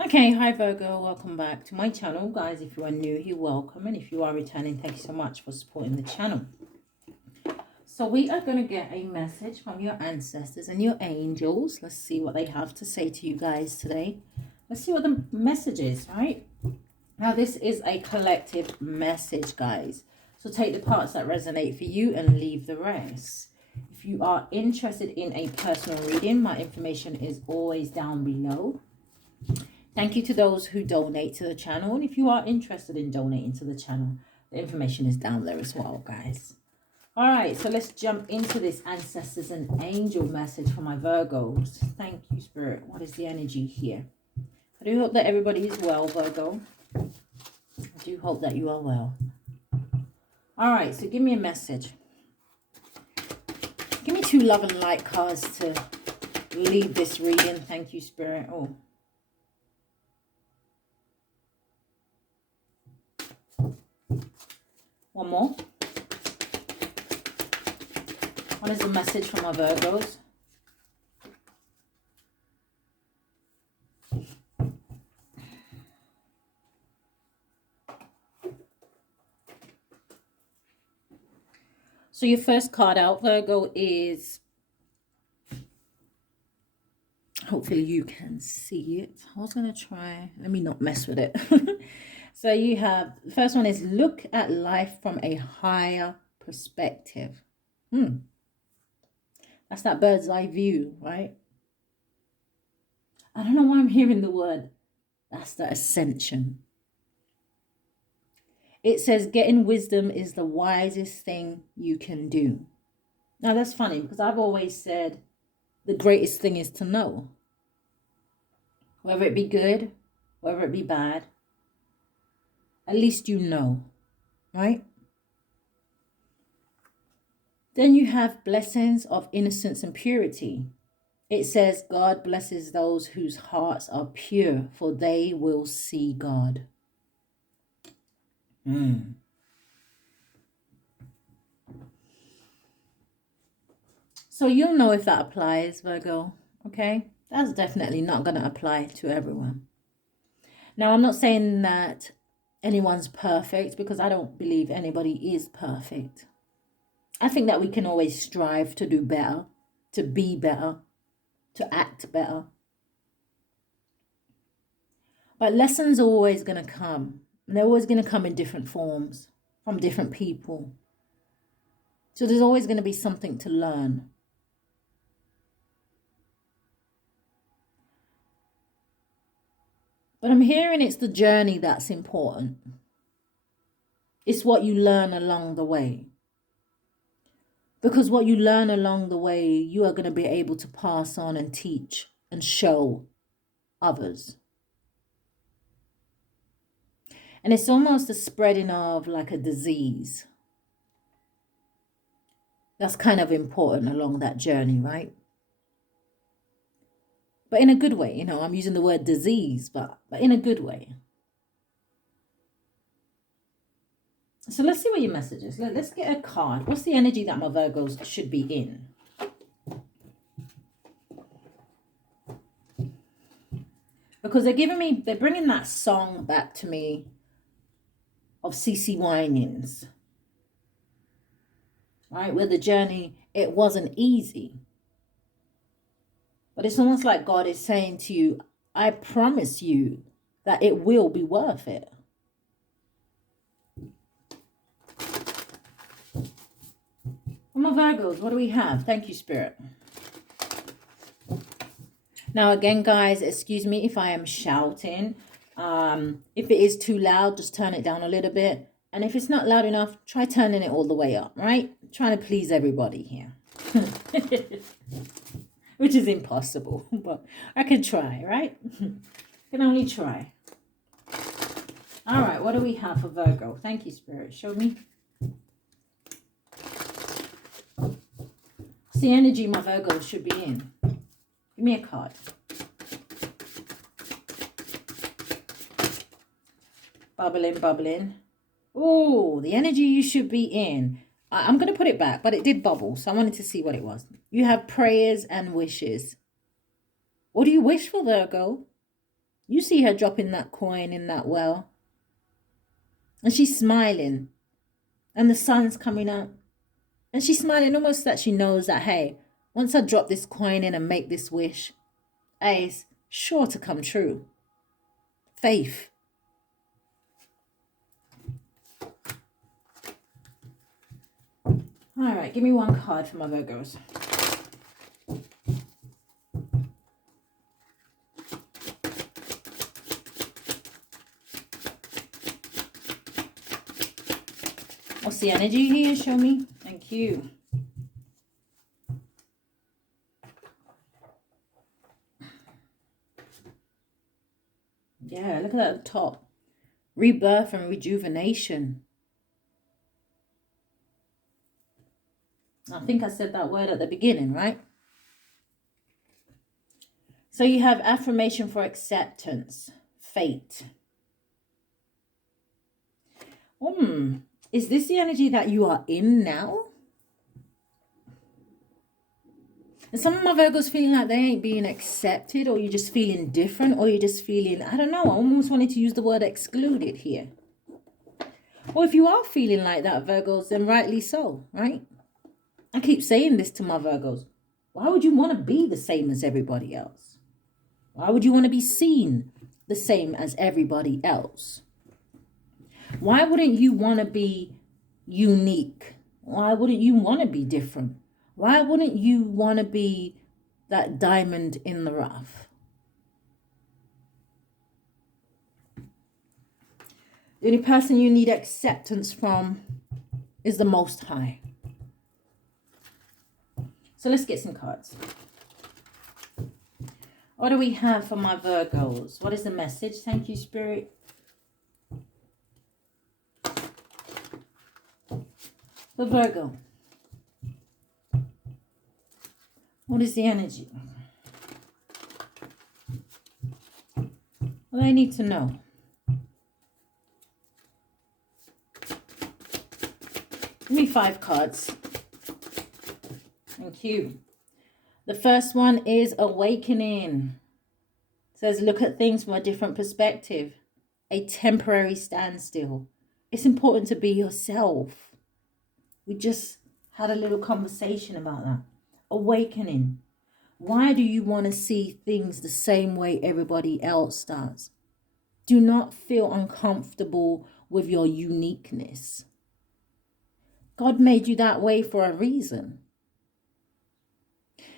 Okay, hi Virgo, welcome back to my channel. Guys, if you are new here, welcome. And if you are returning, thank you so much for supporting the channel. So we are going to get a message from your ancestors and your angels. Let's see what they have to say to you guys today. Let's see what the message is, right? Now, this is a collective message, guys. So take the parts that resonate for you and leave the rest. If you are interested in a personal reading, my information is always down below. Thank you to those who donate to the channel. And if you are interested in donating to the channel, the information is down there as well, guys. All right, so let's jump into this ancestors and angel message for my Virgos. Thank you, Spirit. What is the energy here? I do hope that everybody is well, Virgo. I do hope that you are well. All right, so give me a message. Give me 2 love and light cards to lead this reading. Thank you, Spirit. Oh. One more. What is the message from our Virgos? So your first card out, Virgo, is... Hopefully you can see it. I was going to try... Let me not mess with it. So you have... The first one is look at life from a higher perspective. That's that bird's eye view, right? I don't know why I'm hearing the word. That's the ascension. It says getting wisdom is the wisest thing you can do. Now that's funny because I've always said the greatest thing is to know. Whether it be good, whether it be bad, at least you know, right? Then you have blessings of innocence and purity. It says God blesses those whose hearts are pure, for they will see God. So you'll know if that applies, Virgo, okay? That's definitely not going to apply to everyone. Now, I'm not saying that anyone's perfect because I don't believe anybody is perfect. I think that we can always strive to do better, to be better, to act better. But lessons are always going to come. And they're always going to come in different forms from different people. So there's always going to be something to learn. But I'm hearing it's the journey that's important. It's what you learn along the way. Because what you learn along the way, you are going to be able to pass on and teach and show others. And it's almost a spreading of like a disease. That's kind of important along that journey, right? But in a good way, you know, I'm using the word disease, but in a good way. So let's see what your message is. Let's get a card. What's the energy that my Virgos should be in? Because they're bringing that song back to me of CeCe Winans. Right? Where the journey, it wasn't easy. But it's almost like God is saying to you, I promise you that it will be worth it. My Virgos, what do we have? Thank you, Spirit. Now, again, guys, excuse me if I am shouting. If it is too loud, just turn it down a little bit. And if it's not loud enough, try turning it all the way up, right? I'm trying to please everybody here. Which is impossible, but I can try, right? Can only try. All right, what do we have for Virgo? Thank you, Spirit. Show me. What's the energy my Virgo should be in? Give me a card. Bubbling, bubbling. Oh, the energy you should be in. I'm going to put it back, but it did bubble, so I wanted to see what it was. You have prayers and wishes. What do you wish for, Virgo? You see her dropping that coin in that well. And she's smiling. And the sun's coming up. And she's smiling almost that she knows that, hey, once I drop this coin in and make this wish, hey, it's sure to come true. Faith. All right, give me one card for my Virgos. What's the energy here? Show me. Thank you. Yeah, look at that at the top. Rebirth and rejuvenation. I think I said that word at the beginning, right? So you have affirmation for acceptance, fate. Is this the energy that you are in now? And some of my Virgos feeling like they ain't being accepted, or you're just feeling different, or you're just feeling, I don't know, I almost wanted to use the word excluded here. Or if you are feeling like that, Virgos, then rightly so, right? I keep saying this to my Virgos. Why would you want to be the same as everybody else? Why would you want to be seen the same as everybody else? Why wouldn't you want to be unique? Why wouldn't you want to be different? Why wouldn't you want to be that diamond in the rough? The only person you need acceptance from is the Most High. So let's get some cards. What do we have for my Virgos? What is the message? Thank you, Spirit. The Virgo. What is the energy? Well, I need to know. Give me 5 cards. Thank you. The first one is awakening. It says, look at things from a different perspective. A temporary standstill. It's important to be yourself. We just had a little conversation about that. Awakening. Why do you want to see things the same way everybody else does? Do not feel uncomfortable with your uniqueness. God made you that way for a reason.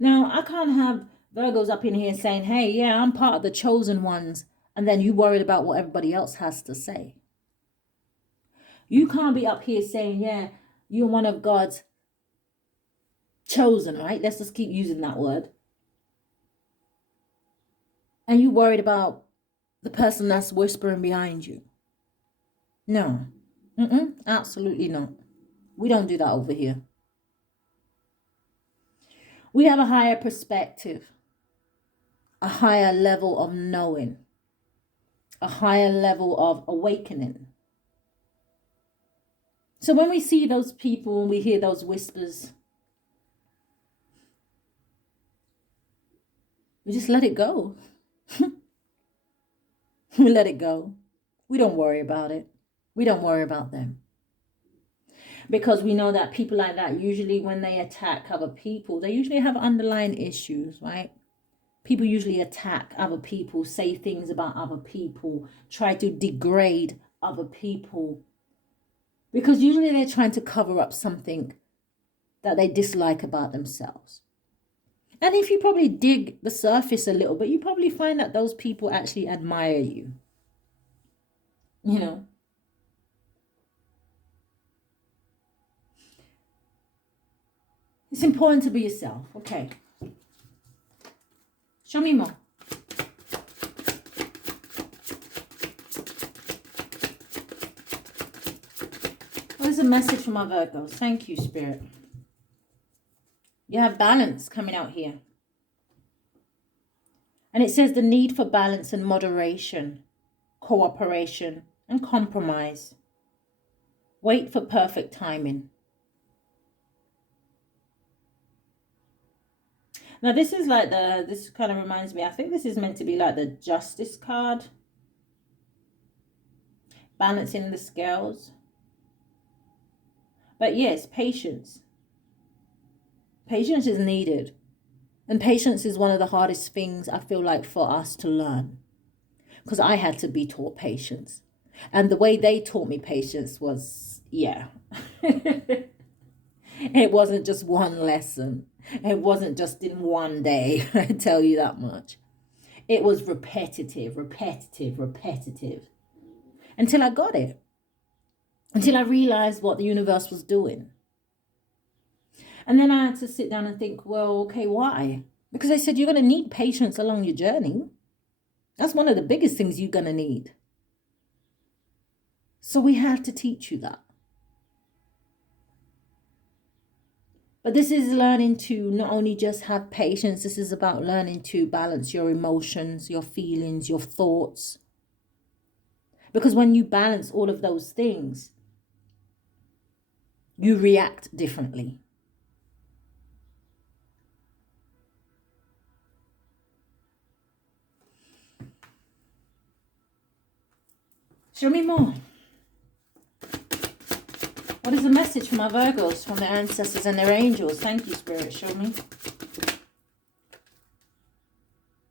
Now, I can't have Virgos up in here saying, hey, yeah, I'm part of the chosen ones, and then you worried about what everybody else has to say. You can't be up here saying, yeah, you're one of God's chosen, right? Let's just keep using that word. And you worried about the person that's whispering behind you. No. Absolutely not. We don't do that over here. We have a higher perspective, a higher level of knowing, a higher level of awakening. So when we see those people and we hear those whispers, we just let it go. We let it go. We don't worry about it. We don't worry about them. Because we know that people like that, usually when they attack other people, they usually have underlying issues, right? People usually attack other people, say things about other people, try to degrade other people. Because usually they're trying to cover up something that they dislike about themselves. And if you probably dig the surface a little bit, you probably find that those people actually admire you. You know? It's important to be yourself. Okay. Show me more. What is a message from my Virgos? Thank you, Spirit. You have balance coming out here. And it says the need for balance and moderation, cooperation and compromise. Wait for perfect timing. Now, this is like this kind of reminds me, I think this is meant to be like the Justice card. Balancing the scales. But yes, patience. Patience is needed. And patience is one of the hardest things I feel like for us to learn. Because I had to be taught patience. And the way they taught me patience was, yeah. It wasn't just one lesson. It wasn't just in one day. I tell you that much. It was repetitive, repetitive, repetitive. Until I got it. Until I realized what the universe was doing. And then I had to sit down and think, well, okay, why? Because they said you're going to need patience along your journey. That's one of the biggest things you're going to need. So we have to teach you that. But this is learning to not only just have patience, this is about learning to balance your emotions, your feelings, your thoughts. Because when you balance all of those things, you react differently. Show me more. What is the message from my Virgos, from their ancestors and their angels? Thank you, Spirit. Show me.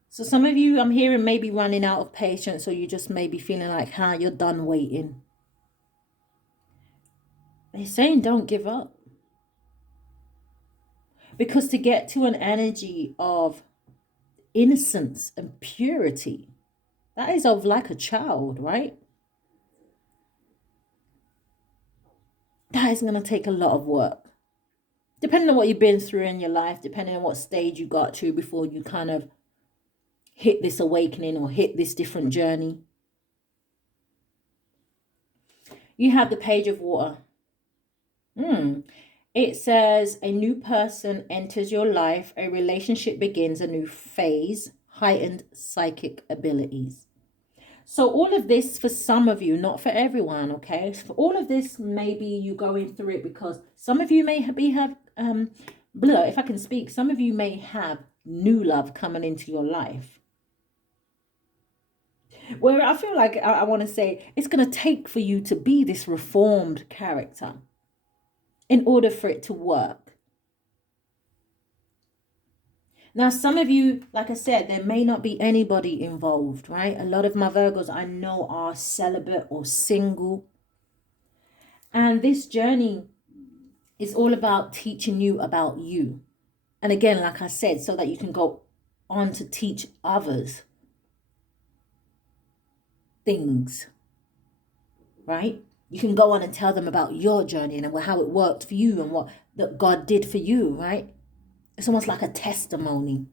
So some of you, I'm hearing, maybe running out of patience, or you just maybe feeling like, you're done waiting. They're saying don't give up. Because to get to an energy of innocence and purity, that is of like a child, right? That is going to take a lot of work. Depending on what you've been through in your life, depending on what stage you got to before you kind of hit this awakening or hit this different journey. You have the Page of Water. It says a new person enters your life, a relationship begins, a new phase, heightened psychic abilities. So all of this for some of you, not for everyone, okay? For all of this, maybe you going through it because some of you may if I can speak, some of you may have new love coming into your life. Where I feel like I want to say it's going to take for you to be this reformed character in order for it to work. Now, some of you, like I said, there may not be anybody involved, right? A lot of my Virgos I know are celibate or single. And this journey is all about teaching you about you. And again, like I said, so that you can go on to teach others things, right? You can go on and tell them about your journey and how it worked for you and what that God did for you, right? It's almost like a testimony.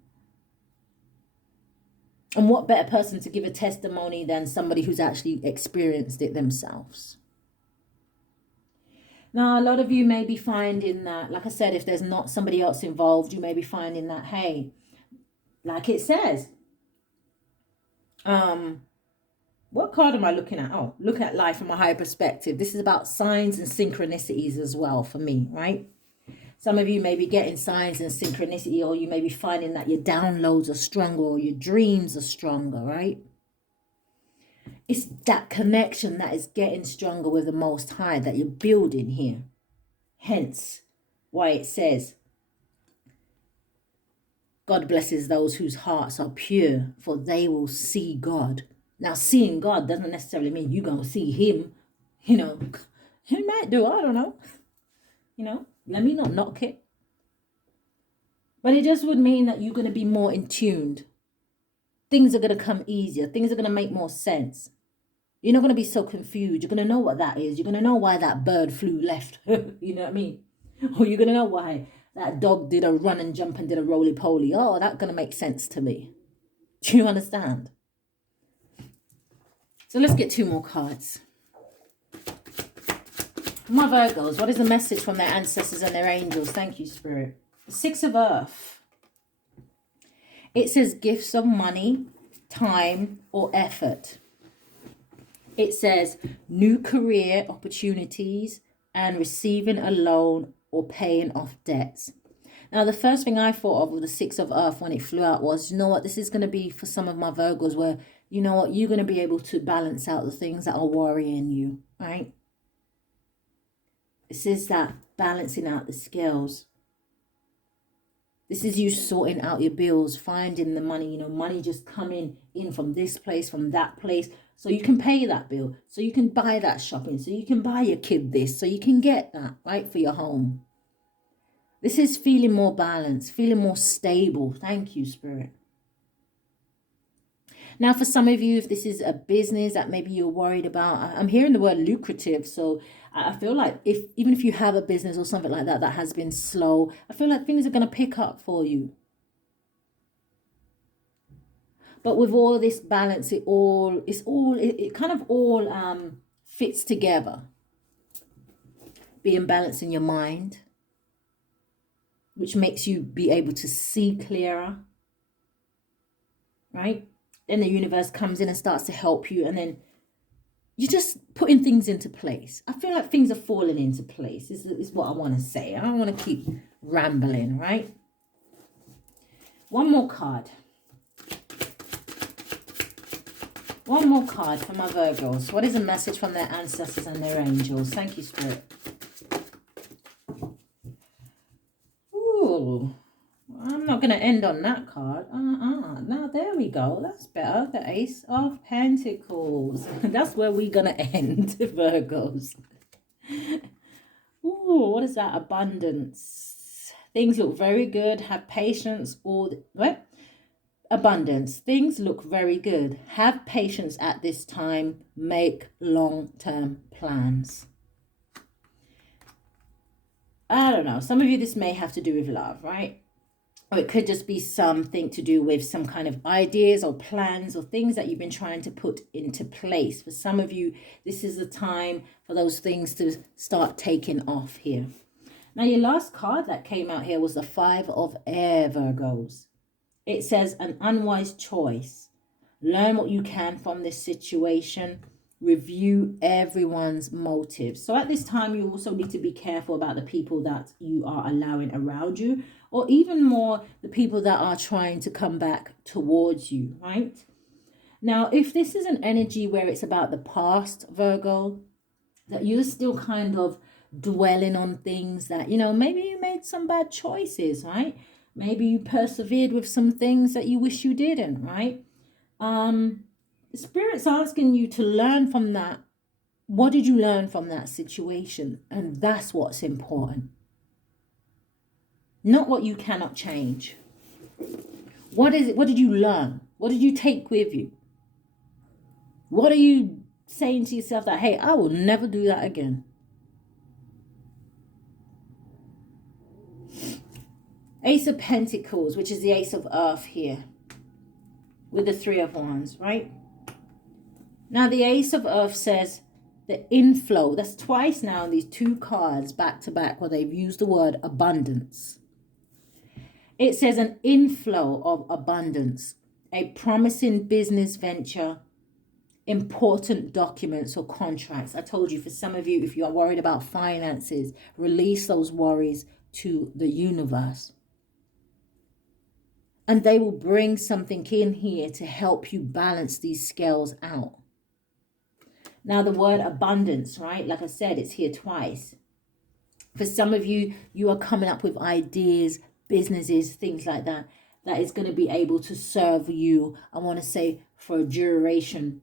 And what better person to give a testimony than somebody who's actually experienced it themselves? Now, a lot of you may be finding that, like I said, if there's not somebody else involved, you may be finding that, hey, like it says, what card am I looking at? Oh, look at life from a higher perspective. This is about signs and synchronicities as well for me, right? Some of you may be getting signs and synchronicity, or you may be finding that your downloads are stronger or your dreams are stronger, right? It's that connection that is getting stronger with the Most High that you're building here. Hence why it says, God blesses those whose hearts are pure, for they will see God. Now, seeing God doesn't necessarily mean you're going to see him. You know, he might do, I don't know. You know, let me not knock it. But it just would mean that you're going to be more in tuned. Things are going to come easier. Things are going to make more sense. You're not going to be so confused. You're going to know what that is. You're going to know why that bird flew left. You know what I mean? Or you're going to know why that dog did a run and jump and did a roly-poly. Oh, that's going to make sense to me. Do you understand? So let's get 2 more cards. My Virgos, what is the message from their ancestors and their angels? Thank you, Spirit. The 6 of Earth. It says gifts of money, time, or effort. It says new career opportunities and receiving a loan or paying off debts. Now, the first thing I thought of with the Six of Earth when it flew out was, you know what, this is going to be for some of my Virgos where, you know what, you're going to be able to balance out the things that are worrying you, right? This is that balancing out the scales. This is you sorting out your bills, finding the money, you know, money just coming in from this place, from that place. So you can pay that bill, so you can buy that shopping, so you can buy your kid this, so you can get that, right, for your home. This is feeling more balanced, feeling more stable. Thank you, Spirit. Now, for some of you, if this is a business that maybe you're worried about, I'm hearing the word lucrative. So I feel like even if you have a business or something like that that has been slow, I feel like things are going to pick up for you. But with all of this balance, it kind of all fits together. Being balanced in your mind, which makes you be able to see clearer, right? Then the universe comes in and starts to help you, and then you're just putting things into place. I feel like things are falling into place, is what I want to say. I don't want to keep rambling, right? One more card. One more card for my Virgos. What is a message from their ancestors and their angels? Thank you, Spirit. Ooh, I'm not going to end on that card. Now, there we go. That's better. The Ace of Pentacles. That's where we're going to end, Virgos. Ooh, what is that? Abundance. Things look very good. Have patience. What? Abundance. Things look very good. Have patience at this time. Make long-term plans. I don't know. Some of you, this may have to do with love, right? Or it could just be something to do with some kind of ideas or plans or things that you've been trying to put into place. For some of you, this is the time for those things to start taking off here. Now, your last card that came out here was the Five of Air, Virgos. It says an unwise choice. Learn what you can from this situation. Review everyone's motives. So at this time, you also need to be careful about the people that you are allowing around you, or even more, the people that are trying to come back towards you, right? Now, if this is an energy where it's about the past, Virgo, that you're still kind of dwelling on things that, you know, maybe you made some bad choices, right? Maybe you persevered with some things that you wish you didn't, right? Spirit's asking you to learn from that. What did you learn from that situation? And that's what's important. Not what you cannot change. What is it? What did you learn? What did you take with you? What are you saying to yourself that, hey, I will never do that again? Ace of Pentacles, which is the Ace of Earth here, with the Three of Wands, right? Now, the Ace of Earth says the inflow. That's twice now in these two cards back to back where they've used the word abundance. It says an inflow of abundance, a promising business venture, important documents or contracts. I told you, for some of you, if you are worried about finances, release those worries to the universe. And they will bring something in here to help you balance these scales out. Now, the word abundance, right? Like I said, it's here twice. For some of you, you are coming up with ideas, businesses, things like that, that is going to be able to serve you, I want to say, for a duration.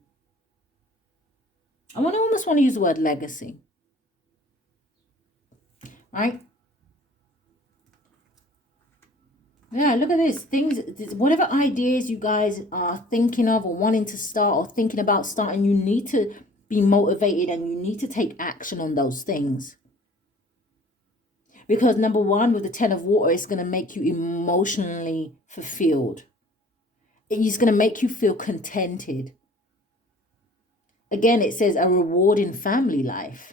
I almost want to use the word legacy. Right? Yeah, look at this. Things, whatever ideas you guys are thinking of or wanting to start or thinking about starting, you need to be motivated and you need to take action on those things. Because number one, with the Ten of Water, it's going to make you emotionally fulfilled. It's going to make you feel contented. Again, it says a rewarding family life.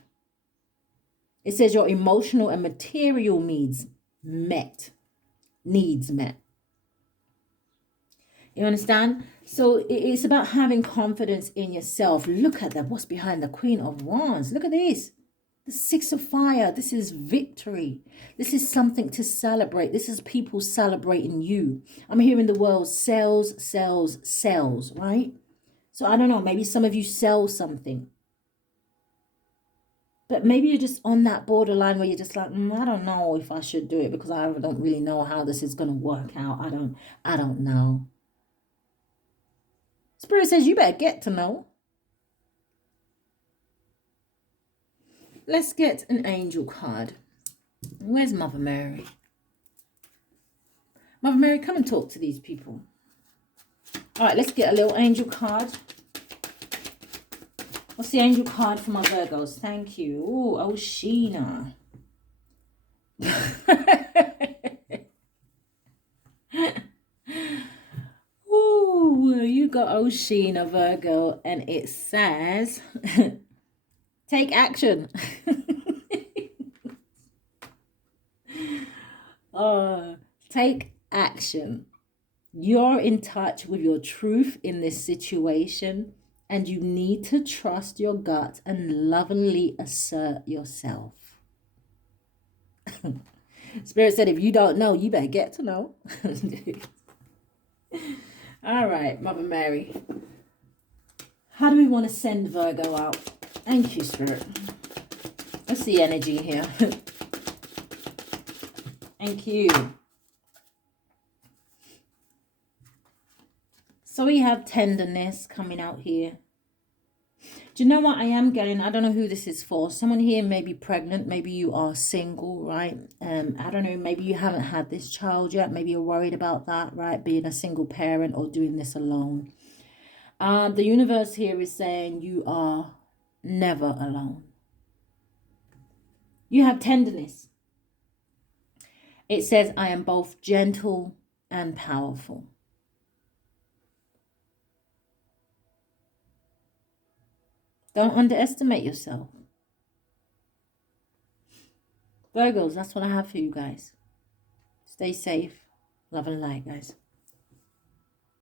It says your emotional and material needs met. You understand? So it's about having confidence in yourself. Look at that. What's behind the Queen of Wands? Look at this. The Six of Fire, this is victory. This is something to celebrate. This is people celebrating you. I'm hearing the word sales, sales, sales, right? So I don't know, maybe some of you sell something. But maybe you're just on that borderline where you're just like, I don't know if I should do it because I don't really know how this is going to work out. I don't know. Spirit says you better get to know. Let's get an angel card. Where's Mother Mary? Mother Mary, come and talk to these people. All right, let's get a little angel card. What's the angel card for my Virgos? Thank you. Oh, Oshina. Ooh, you got Oshina, Virgo, and it says, take action. Take action. You're in touch with your truth in this situation, and you need to trust your gut and lovingly assert yourself. Spirit said, if you don't know, you better get to know. All right, Mother Mary. How do we want to send Virgo out? Thank you, Spirit. What's the energy here? Thank you. So we have tenderness coming out here. Do you know what I am getting? I don't know who this is for. Someone here may be pregnant. Maybe you are single, right? I don't know. Maybe you haven't had this child yet. Maybe you're worried about that, right? Being a single parent or doing this alone. The universe here is saying you are never alone. You have tenderness. It says, I am both gentle and powerful. Don't underestimate yourself. Virgos, that's what I have for you guys. Stay safe. Love and light, guys.